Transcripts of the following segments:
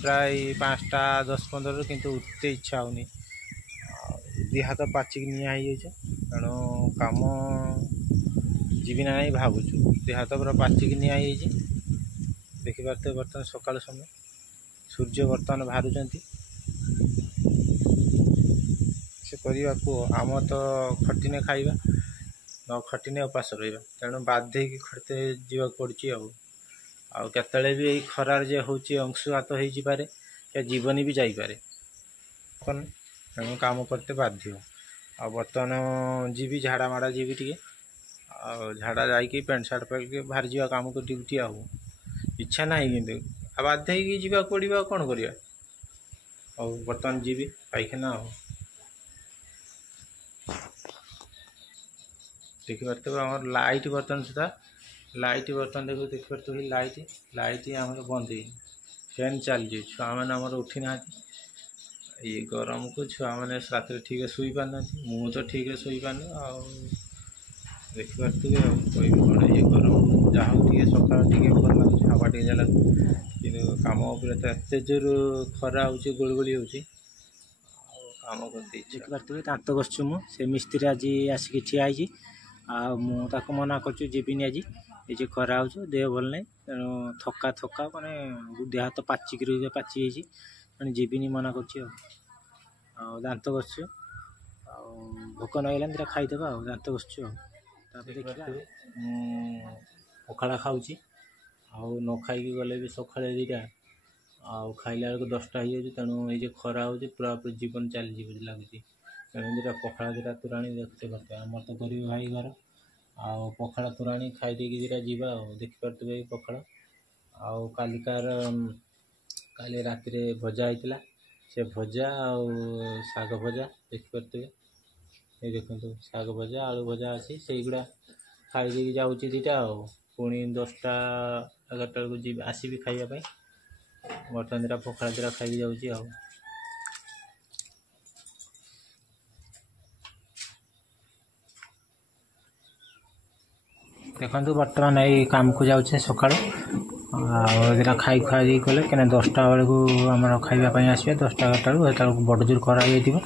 प्राय 5टा 10-15 किंतु उठते इच्छा होनी दी हाथ पाचिक निया तेणु कम जीवी ना नहीं भावुँ दी हाथ पूरा पाचिक निया देखिपारे बर्तमान सकाल समय सूर्य बर्तमान बाहर से करने आम तो खटिने खाइबा न खटिने उपास रहा तेणु बाध्य खटते जावाक पड़ी आते भी यही खरार जे हूँ अंशुघात हो जीवन भी जापे तेणु कम करते बाध्य बर्तमान जीवी झाड़ा माड़ा जीवी टे झाड़ा जा पैंट सार्ट पहन के बाहर जावा कम को ड्यूटी इच्छा ना कि बाध्य जावाक पड़ा कौन करवा बर्तमान जीवी पाइखाना देखिपारे आम लाइट बर्तमान सुधा लाइट बर्तमान देखिपारे लाइट आम बंद फैन चली छुआ मैंने आमर उठी ना ये गरम को छुआ मैंने रात ठीक शुई पारना मु तो ठीक शुई पारनी देखिपारे कह कौन ये गरम जहाँ सकाल भल लगे हवा टे लगे कि कम एत जोर खरा हो गुड़गुड़ी हो कम कर देखिपारे दांत घसु से मिस्त्री आज आसिक ठिया मुझे मना करबीनी आज ये खरा हो देह भल ना तेणु थका थका मैंने देह हाथ पाचिक पाची जीविनी मना कर दांत घसु भोक नगला दिटा खाईदेवा दांत घसु पखाड़ा खाऊँ न खाई गले भी सका दीटा खाइला बेलू 10टा हो तेणु ये खरा हो पूरा पूरी जीवन चली लगुच तेणु दीटा पखाड़ा दीटा तोराणी देखते पारे आम तो गरीब भाई घर पखाड़ा तोराणी खाईदे दीटा जीवा देखिपारे पखाड़ा कालिकार काली राति भजा होता से भजा शाग भजा देखिपारे ये देखो शाग भजा आलू भजा अच्छी से गुड़ा खाईदे जाऊँ दीटा पुणी 10टा 11टा बेलू जी आसबि खाइबापी बर्तमान दीटा पखाड़ा दीटा खाई जाऊँ देखो बर्तमान यही काम को जाऊे सका दीटा खाई खुआ गले क्या 10टा बेलू आम खाइबापी आसवे 10टा 11टा बेलू बड़ जोर खरा हो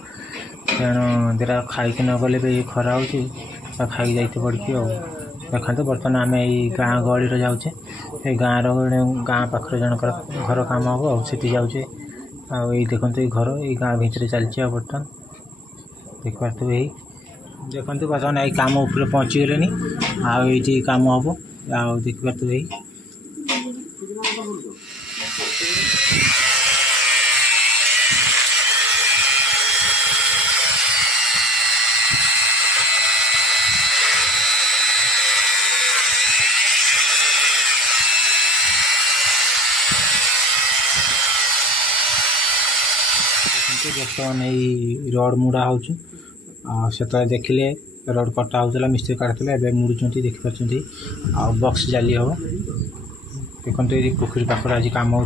तेणु दीटा खाई न गले भी खरा हो खाई जाते पड़ी देखते बर्तमान आम यही गाँ गहली जाऊे गाँव गाँ पाखर जनकर घर काम हम आठी जाऊे आई देखो ये घर ये गाँ भितर चलती बर्तमान देखिपारे यही देखो बर्तमान यही कम उपर पहुँची गले आई कम हम देखिपारे यही बर्तमान यही रड मुड़ा हो देखिले रड कटा होता मिस्त्री काटुला ए मुड़ुं देखिपारे बक्स जाली हम देखो ये पोखरी पाखर आज कम हो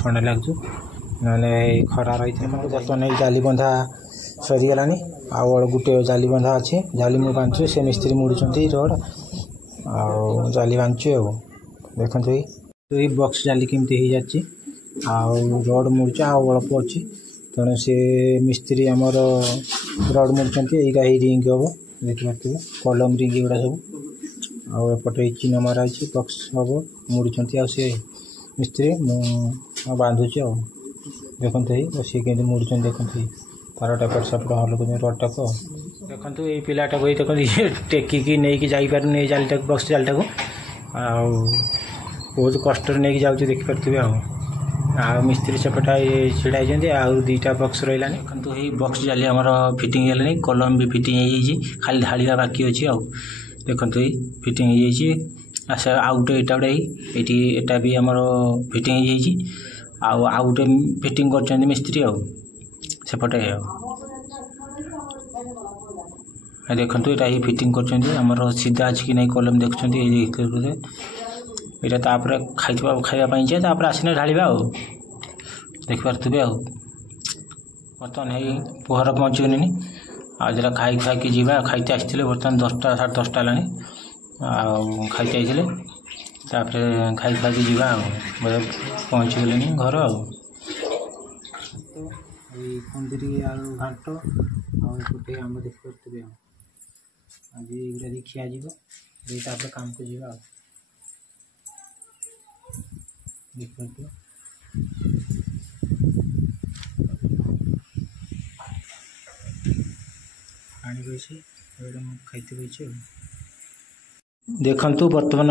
थंडा लगे ना खरा रही बर्तमान ये जाली बंधा सरीगला गोटे जाली बंधा अच्छे जाली मुझे बांधु से मिस्त्री मुड़ुं रड जाली बांधु देखो ये बक्स जाली केमती हो जाती रड मुड़ुच अल्प अच्छी तेणु सी मिस्त्री आमर रड मुड़ुंट यहीटा ही रिंग हम देखिपारे कलम रिंग गुड़ा सब आपटे चिन्ह मराई बक्स हम मुड़ुंट सी मिस्त्री मुझे बांधुची देखो सी के मुड़ुं देखो तारटा एपट सेपट हल्क रडटा को देखो ये पिलाटा को देखो टेकिकी नहीं जापारे जालीटा बक्स जालीटा को बहुत कष्ट नहीं जाऊँ देखिपारे मिस्त्री सेपटा छिड़ा आउ 2टा बक्स रहा देखो ये बक्स जाली आम फिटिंग है कलम भी फिटिंग हो खाली ढाड़ा बाकी अच्छी देखो ये फिटिंग हो आउ गोटे यहाँ गोटे यहाँ भी आम फिटिंग हो गोटे फिटिंग कर मिस्त्री सेपटे देखो यहाँ ही फिटिंग कर सीधा अच्छी कि नहीं कलम देखुं यहाँ तापर खाइबापी जाए आसने ढाड़ा देखिपारे बर्तमान है पोहर पहुँची गली आजा खाई खाई जावा खाईते आसते बर्तमान 10टा 10:30 है खाईते आते खाई खाई जावा पहुँची गले घर ये कुंदरी आलू घाट आउटे आम देखिए आज ये खिया जी काम को जीवा देखिए पानी बसी खाई देखु बर्तमान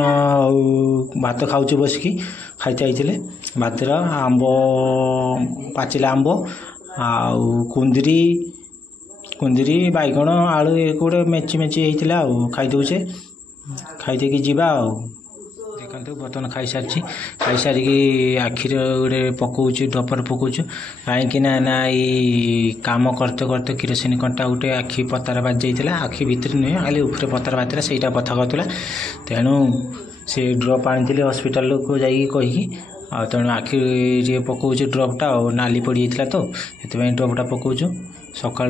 भात खाऊँ बसिकी खाई चाहिए भात आंब पाचिला आंब कुंदरी कुंदरी बैगण आलू एक गोटे मेची मेची होता खाई दौचे खाई देकी जीवा देखो बर्तमान खाई सारी खाई सारिकी आखिर गोटे पकाऊँ डपर पकाऊँ कहीं ना कम करते करते किरोसिन कंटा गोटे आखि पतार बाजी जाता आखि भितर नुहे खाली ऊपर पतार बाजला से बथा करूला तेणु से ड्रप आनी हस्पिटाल को जाकि तेणु आखि पकाऊँ ड्रपटा नाली पड़ जाता तो ये ड्रपटा पकाऊँ सका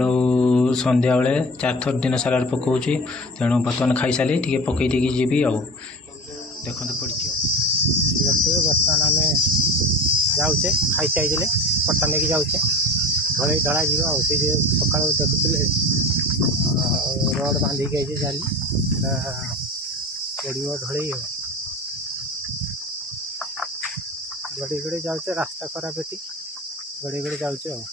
संध्या बेले 4 थर दिन सारा पकाऊँ तेणु बर्तमान खाई सारे टे पकई देकी जीवी देखो पड़ी बर्तमान आम जाऊे खाई चाहिए पट्टा नहीं जाऊे ढल ढला जी सका देखुले रड बांधिक आई जाली पड़ो ढल गड़े गड़े जाऊे रास्ता खराब एटी गड़े गड़े जाऊे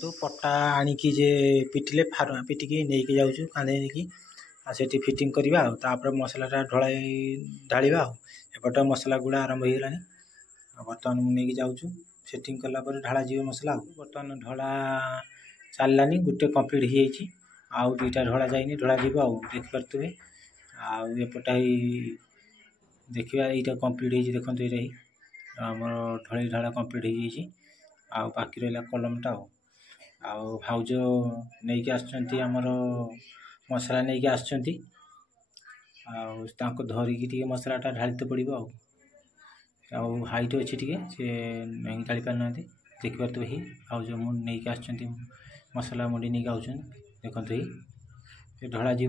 तो पट्टा आणिकी जे पिटिले फार पिटिकी नहीं जाऊँ कांदे नहीं कि फिटिंग करवा तापर मसलाटा ढल ढाड़ा एपटे मसला गुड़ा आरंभ हो गलानी बर्तमान मुझे जाऊँ सेटिंग कलापर ढाड़ा जी मसला बर्तमान ढला चललानी गोटे कम्प्लीट हो दुईटा ढला जाइनी ढला जी देखिपे आपटे देखा यहाँ कम्प्लीट हो देखते यहाँ आम ढल ढाड़ा कम्प्लीट हो बाकी रहा कलमटा भाउज नहीं आमर मसला नहीं आसुँच धरिकी मसलाटा ढालते पड़ो हाइट अच्छी टे सी नहीं ढाली पारना देखिपे ही भाउज नहीं आस मसला मुंडी नहीं आउट देखते ही ढला जी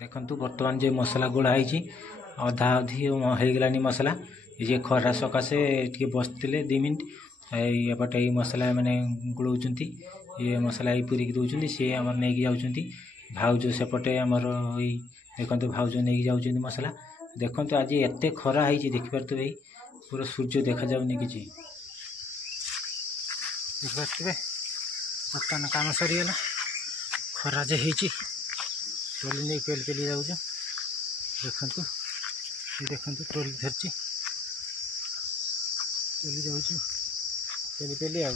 देखु बर्तमान जो मसला गोड़ाई अधा अधी होगलानी मसला ये खरा सकाशे टे बसते 2 मिनट एपटे मसला मैंने गोड़ाऊँ ये मसला पूरिक दौरान सी आम नहीं जाऊँ भाउज सेपटे आमर देखते भाउज नहीं जाऊँ मसला देखते आज एत खरा है देखिपे भाई पूरा सूर्य देखा जाऊनी कि देखिपे बर्तमान कम सरीगला खरा जे ट्रोली नहीं पेली पेली जाऊँ देखु ट्रोली धरची ट्रोली जाऊँ पेली पेली आ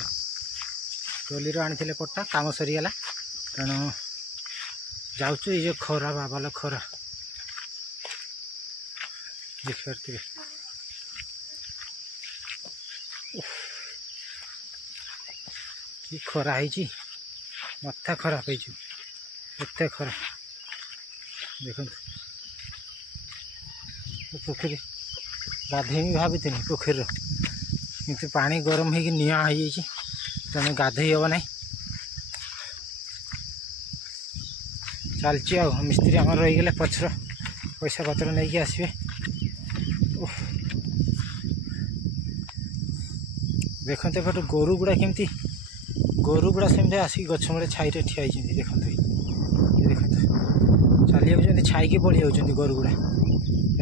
ट्रोली आनी पट्टा काम सरीगला तेणु जाऊँ ये खरा बाबाल खरा देखिपे कि खरा है मथा खराब होते खरा देखो पोखरी गाधेमी भावी पोखर कि पानी गरम हो निआ हो तेणु गाधे हे ना चलची मिस्त्री आम रहीगले पचर पैसा पतर नहीं आसवे देखते एपट गोरु गुड़ा केमती गोरु गुड़ा सेमती आसिक गछ मूले छाई ठिया देखते देखते चली जाऊँ छाई की पड़ी जाऊँ गोरु गुड़ा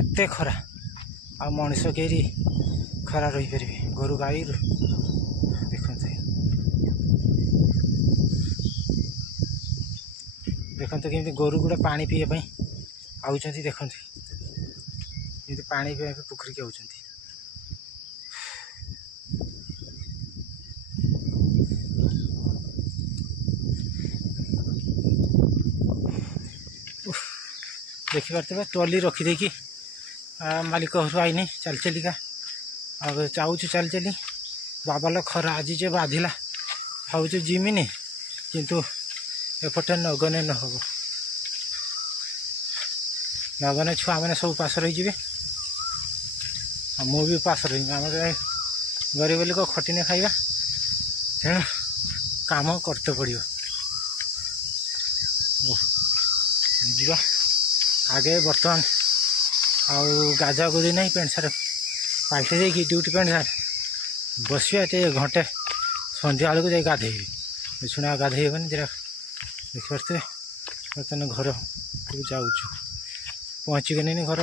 एत खरा आ मनीष कहीं खरा रही पारे गोरु गाई देखते देखते केमती गोरु गुड़ा पानी पीवाई आउट देखते पानी पीवा पोखरी की आउट देखिपे ट्रॉली रखीदे कि मालिक घर आईनी चल चलिका चाहूँ चल चली बाबाल खरा आज जे बाधिला भाज जिमिनी किंतु एपटे नगने न हम नगने छुआ मैंने सब पास रही मु भी पास रही आम गरीब लोक खटिने खाइबा तेणु काम करते पड़ो जा आगे बर्तमान आउ गाधा गुधी नहीं पेंट सार्ट पाल्टे देखिए ड्यूटी पेंट सार्ट बसिया घंटे सन्ध्या बेलू जाए गाधे शुणा गाधे हेबन जरा देखिपे बर्तमान घर को जाऊँ पहुँची गनी घर